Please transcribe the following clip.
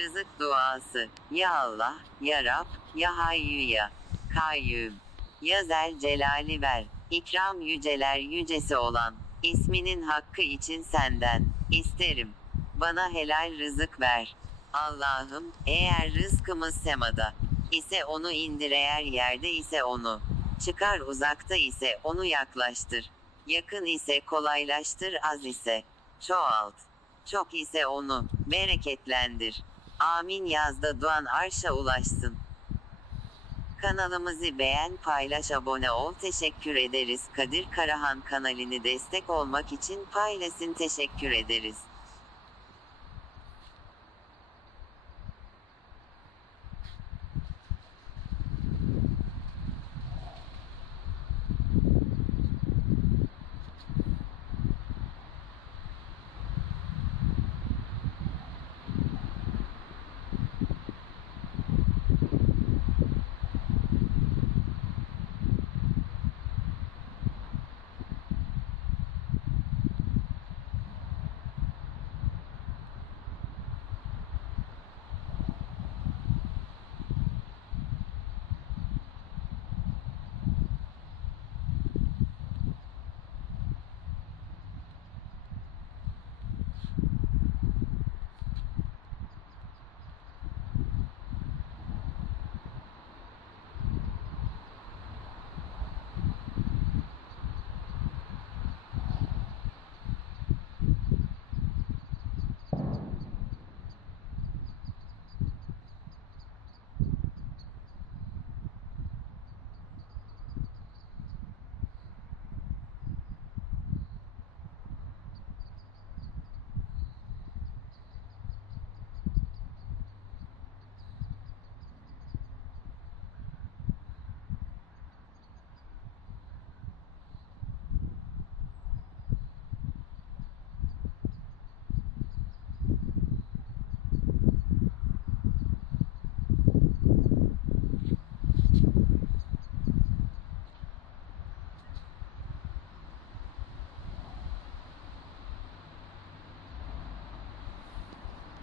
Rızık duası. Ya Allah, Ya Rab, Ya Hayyu Ya Kayyum. Ya Zel Celali ver. İkram yüceler yücesi olan. isminin hakkı için senden. isterim. Bana helal rızık ver. Allah'ım, eğer rızkımız semada ise onu indir eğer yerde ise onu. Çıkar uzakta ise onu yaklaştır. Yakın ise kolaylaştır az ise. Çoğalt. Çok ise onu bereketlendir. Amin yazda duan arşa ulaşsın. Kanalımızı beğen, paylaş, abone ol. Teşekkür ederiz. Kadir Karahan kanalını destek olmak için paylaşın. Teşekkür ederiz.